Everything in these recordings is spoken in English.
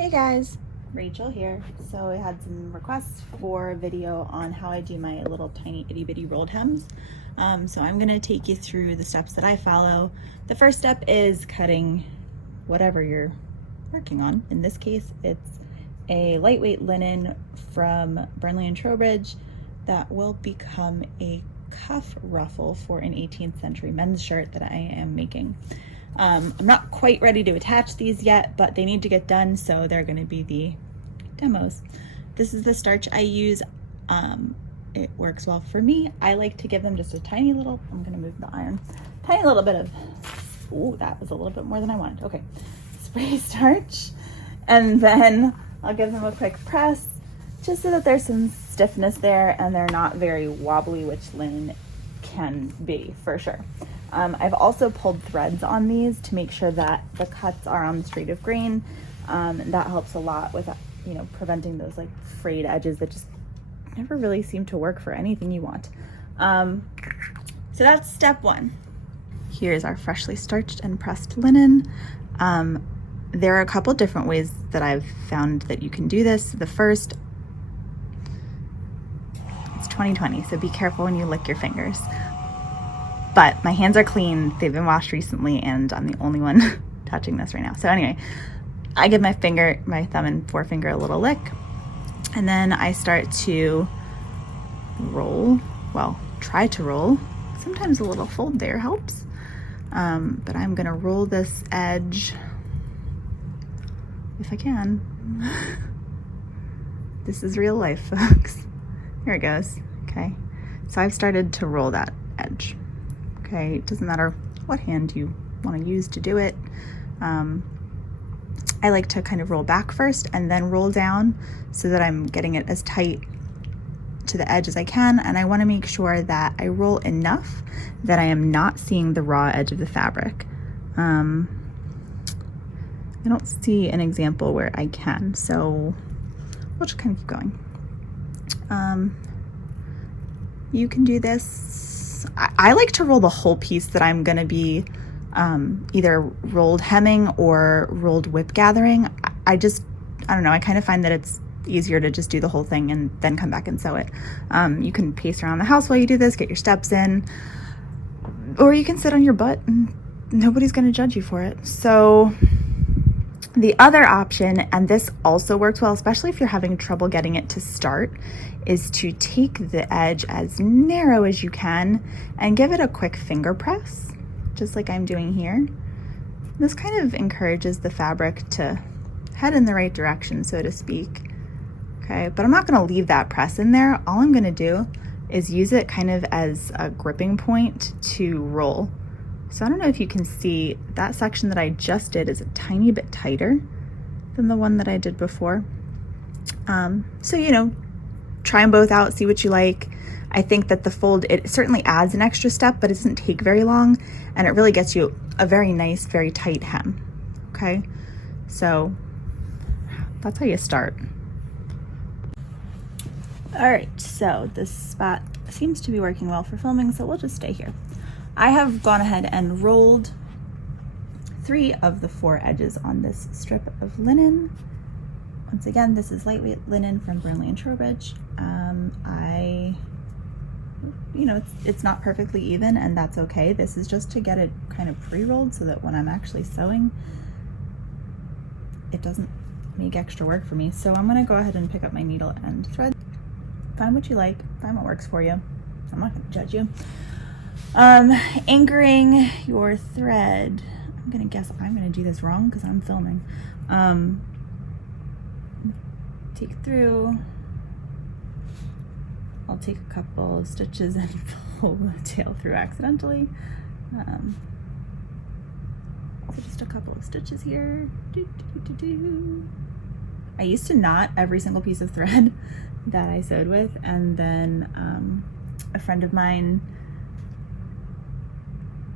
Hey guys, Rachel here. So I had some requests for a video on how I do my little tiny itty bitty rolled hems. So I'm gonna take you through the steps that I follow. The first step is cutting whatever you're working on. In this case, it's a lightweight linen from Burnley and Trowbridge that will become a cuff ruffle for an 18th century men's shirt that I am making. I'm not quite ready to attach these yet, but they need to get done, so they're going to be the demos. This is the starch I use. It works well for me. I like to give them just a tiny little, I'm going to move the iron, tiny little bit of, oh, that was a little bit more than I wanted. Okay, spray starch, and then I'll give them a quick press just so that there's some stiffness there and they're not very wobbly, which linen can be for sure. I've also pulled threads on these to make sure that the cuts are on the straight of grain. And that helps a lot with, preventing those like frayed edges that just never really seem to work for anything you want. So that's step one. Here's our freshly starched and pressed linen. There are a couple different ways that I've found that you can do this. The first, it's 2020, so be careful when you lick your fingers. But my hands are clean, they've been washed recently, and I'm the only one touching this right now. So anyway, I give my thumb and forefinger a little lick, and then I start to roll, try to roll. Sometimes a little fold there helps, but I'm gonna roll this edge if I can. This is real life, folks. Here it goes, okay. So I've started to roll that edge. Okay, it doesn't matter what hand you want to use to do it. I like to kind of roll back first and then roll down so that I'm getting it as tight to the edge as I can, and I want to make sure that I roll enough that I am not seeing the raw edge of the fabric. I don't see an example where I can, so we'll just kind of keep going. You can do this. I like to roll the whole piece that I'm going to be either rolled hemming or rolled whip gathering. I don't know, I kind of find that it's easier to just do the whole thing and then come back and sew it. You can pace around the house while you do this, get your steps in, or you can sit on your butt and nobody's going to judge you for it. So the other option, and this also works well, especially if you're having trouble getting it to start, is to take the edge as narrow as you can and give it a quick finger press, just like I'm doing here. This kind of encourages the fabric to head in the right direction, so to speak. Okay, but I'm not gonna leave that press in there. All I'm gonna do is use it kind of as a gripping point to roll. So I don't know if you can see, that section that I just did is a tiny bit tighter than the one that I did before. So, try them both out, see what you like. I think that the fold, it certainly adds an extra step, but it doesn't take very long, and it really gets you a very nice, very tight hem, okay? So that's how you start. All right, so this spot seems to be working well for filming, so we'll just stay here. I have gone ahead and rolled 3 of the 4 edges on this strip of linen. Once again, this is lightweight linen from Burnley and Trowbridge. It's not perfectly even, and that's okay. This is just to get it kind of pre-rolled so that when I'm actually sewing, it doesn't make extra work for me. So I'm gonna go ahead and pick up my needle and thread. Find what you like, find what works for you. I'm not gonna judge you. Anchoring your thread. I'm gonna guess I'm gonna do this wrong because I'm filming. Take through. I'll take a couple of stitches and pull the tail through accidentally. So just a couple of stitches here. I used to knot every single piece of thread that I sewed with, and then a friend of mine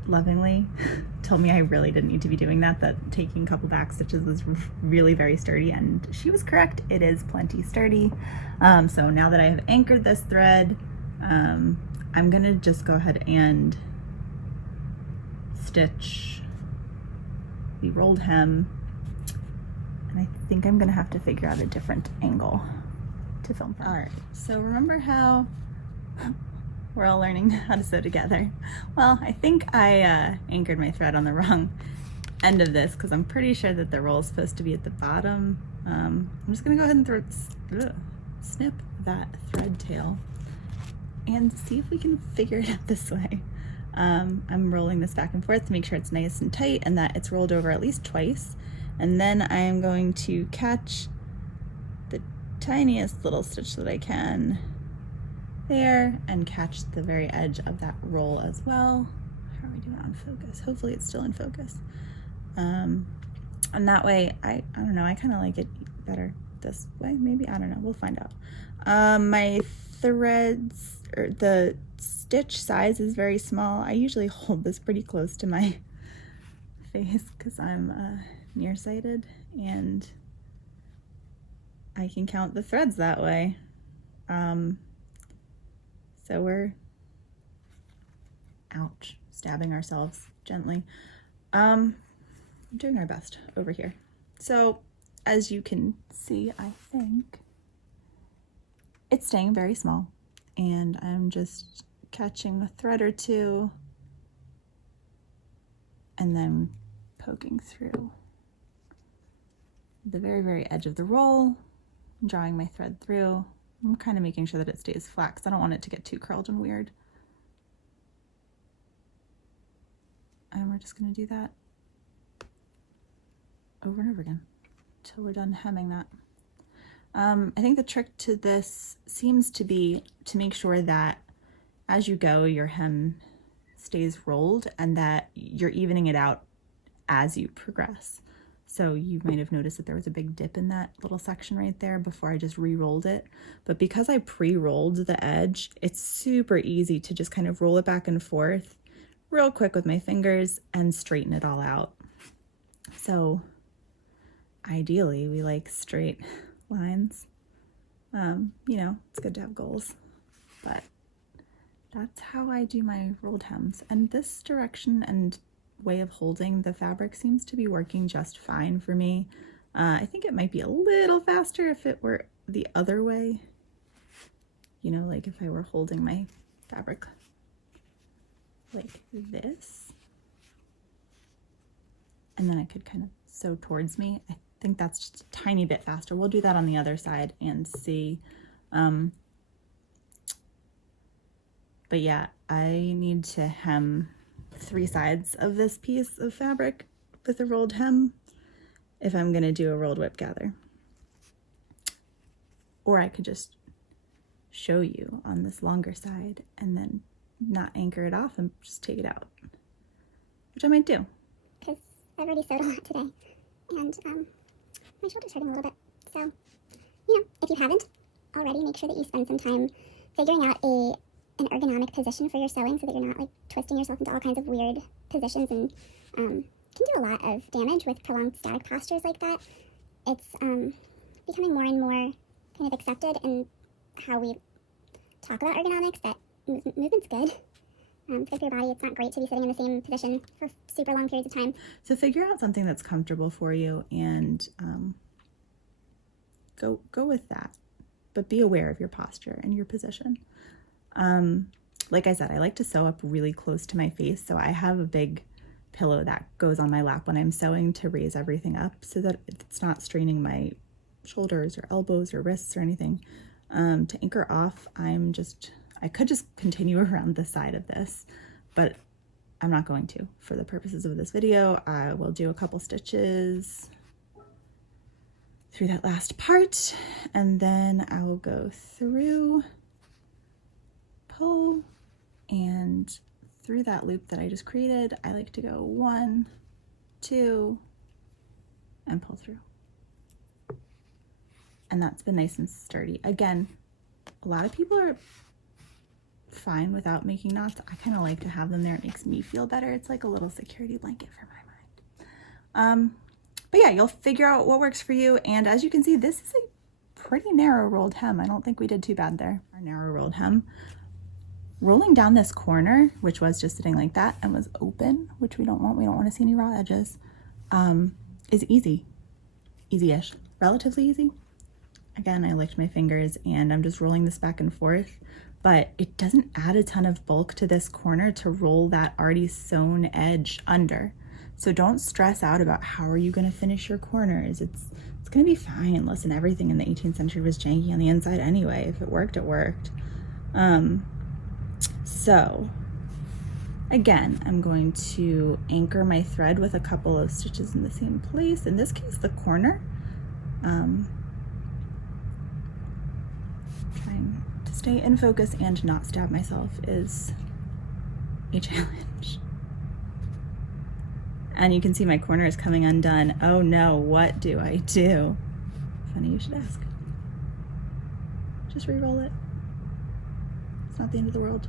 lovingly told me I really didn't need to be doing that taking a couple back stitches was really very sturdy, and she was correct. It is plenty sturdy. So now that I have anchored this thread, I'm gonna just go ahead and stitch the rolled hem And I think I'm gonna have to figure out a different angle to film from. All right, so remember how we're all learning how to sew together? Well, I think I anchored my thread on the wrong end of this because I'm pretty sure that the roll is supposed to be at the bottom. I'm just gonna go ahead and snip that thread tail and see if we can figure it out this way. I'm rolling this back and forth to make sure it's nice and tight and that it's rolled over at least twice. And then I am going to catch the tiniest little stitch that I can there and catch the very edge of that roll as well. How are we doing on focus? Hopefully it's still in focus. And that way, I don't know, I kind of like it better this way, maybe, I don't know, we'll find out. My threads, or the stitch size is very small. I usually hold this pretty close to my face because I'm nearsighted and I can count the threads that way. So we're, ouch, stabbing ourselves gently. Doing our best over here. So as you can see, I think it's staying very small and I'm just catching a thread or two and then poking through the very, very edge of the roll, drawing my thread through. I'm kind of making sure that it stays flat because I don't want it to get too curled and weird. And we're just going to do that over and over again till we're done hemming that. I think the trick to this seems to be to make sure that as you go, your hem stays rolled and that you're evening it out as you progress. So you might have noticed that there was a big dip in that little section right there before I just re-rolled it. But because I pre-rolled the edge, it's super easy to just kind of roll it back and forth real quick with my fingers and straighten it all out. So ideally, we like straight lines. You know, it's good to have goals, but that's how I do my rolled hems. And this direction and way of holding the fabric seems to be working just fine for me. I think it might be a little faster if it were the other way. You know, like if I were holding my fabric like this, and then I could kind of sew towards me. I think that's just a tiny bit faster. We'll do that on the other side and see. But yeah, I need to hem 3 sides of this piece of fabric with a rolled hem if I'm gonna do a rolled whip gather. Or I could just show you on this longer side and then not anchor it off and just take it out, which I might do. Because I've already sewed a lot today and my shoulder's hurting a little bit. So, you know, if you haven't already, make sure that you spend some time figuring out an ergonomic position for your sewing so that you're not like twisting yourself into all kinds of weird positions and can do a lot of damage with prolonged static postures like that. It's becoming more and more kind of accepted in how we talk about ergonomics that movement's good. It's good for your body. It's not great to be sitting in the same position for super long periods of time. So figure out something that's comfortable for you and go with that, but be aware of your posture and your position. Like I said, I like to sew up really close to my face, so I have a big pillow that goes on my lap when I'm sewing to raise everything up so that it's not straining my shoulders or elbows or wrists or anything. To anchor off, I could just continue around the side of this, but I'm not going to. For the purposes of this video, I will do a couple stitches through that last part, and then I will go through, pull, and through that loop that I just created. I like to go 1, 2, and pull through. And that's been nice and sturdy. Again, a lot of people are fine without making knots. I kind of like to have them there. It makes me feel better. It's like a little security blanket for my mind. But yeah, you'll figure out what works for you. And as you can see, this is a pretty narrow rolled hem. I don't think we did too bad there. Our narrow rolled hem. Rolling down this corner, which was just sitting like that and was open, which we don't want to see any raw edges, is easy. easy-ish, relatively easy. Again, I licked my fingers and I'm just rolling this back and forth, but it doesn't add a ton of bulk to this corner to roll that already sewn edge under. So don't stress out about how are you gonna finish your corners. It's gonna be fine. Listen, everything in the 18th century was janky on the inside anyway. If it worked, it worked. So again, I'm going to anchor my thread with a couple of stitches in the same place. In this case, the corner. Trying to stay in focus and not stab myself is a challenge. And you can see my corner is coming undone. Oh no, what do I do? Funny you should ask. Just re-roll it. It's not the end of the world.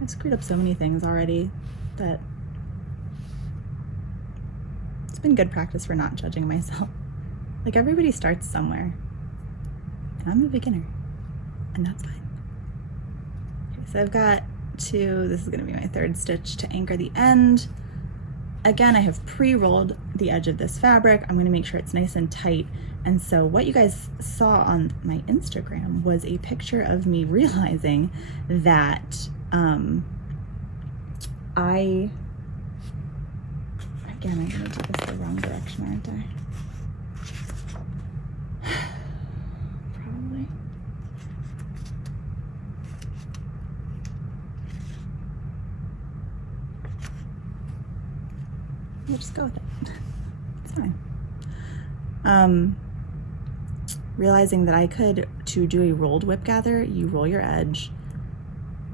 I've screwed up so many things already that it's been good practice for not judging myself. Like, everybody starts somewhere, and I'm a beginner, and that's fine. Okay, so I've got this is gonna be my third stitch to anchor the end. Again, I have pre-rolled the edge of this fabric. I'm gonna make sure it's nice and tight. And so what you guys saw on my Instagram was a picture of me realizing that again, I'm gonna do this the wrong direction, aren't I? Probably. We'll just go with it. It's fine. Realizing that I could, to do a rolled whip gather, you roll your edge.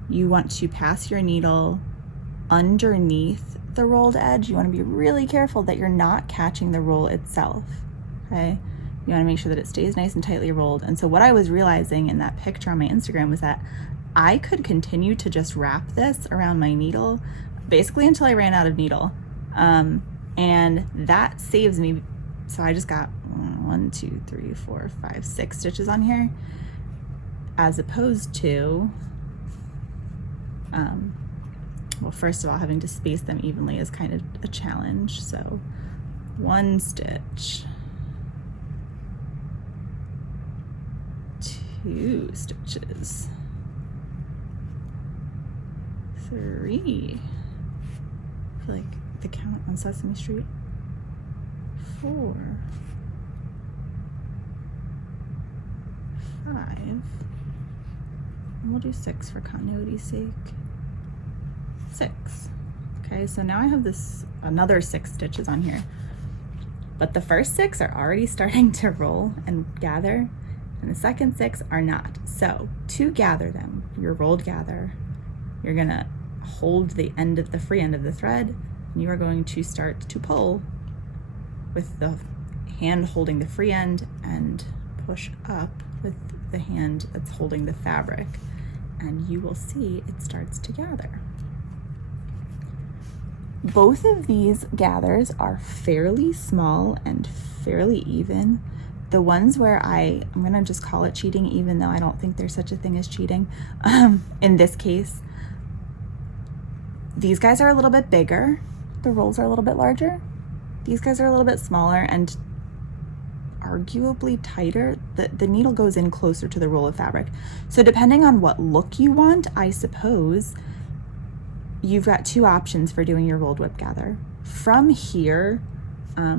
You want to pass your needle underneath the rolled edge. You want to be really careful that you're not catching the roll itself, okay? You want to make sure that it stays nice and tightly rolled. And so what I was realizing in that picture on my Instagram was that I could continue to just wrap this around my needle basically until I ran out of needle. And that saves me. So I just got 1, 2, 3, 4, 5, 6 stitches on here, as opposed to, well, first of all, having to space them evenly is kind of a challenge. So 1 stitch, 2 stitches, 3, I feel like the count on Sesame Street, 4, 5, and we'll do 6 for continuity's sake. 6. Okay, so now I have another 6 stitches on here, but the first 6 are already starting to roll and gather, and the second 6 are not. So to gather them, your rolled gather, you're gonna hold the end of the free end of the thread, and you are going to start to pull with the hand holding the free end and push up with the hand that's holding the fabric, and you will see it starts to gather. Both of these gathers are fairly small and fairly even. The ones where I'm gonna just call it cheating, even though I don't think there's such a thing as cheating. In this case, these guys are a little bit bigger. The rolls are a little bit larger. These guys are a little bit smaller and arguably tighter. The needle goes in closer to the roll of fabric. So depending on what look you want, I suppose, you've got 2 options for doing your rolled whip gather. From here, I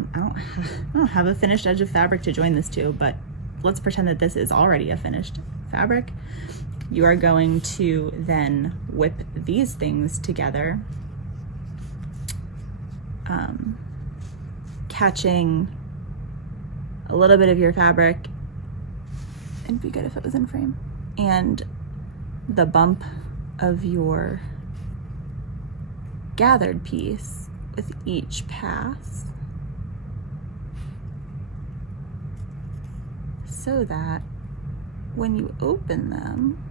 don't have a finished edge of fabric to join this to, but let's pretend that this is already a finished fabric. You are going to then whip these things together, catching a little bit of your fabric. It'd be good if it was in frame, and the bump of your gathered piece with each pass, so that when you open them,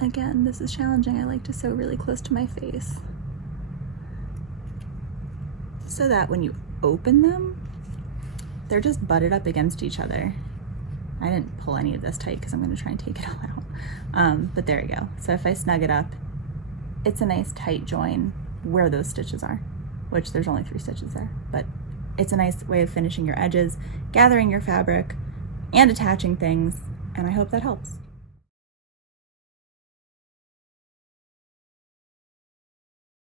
again, this is challenging. I like to sew really close to my face, so that when you open them, they're just butted up against each other. I didn't pull any of this tight because I'm going to try and take it all out. But there we go. So if I snug it up, it's a nice tight join where those stitches are. which there's only 3 stitches there, but it's a nice way of finishing your edges, gathering your fabric, and attaching things, and I hope that helps.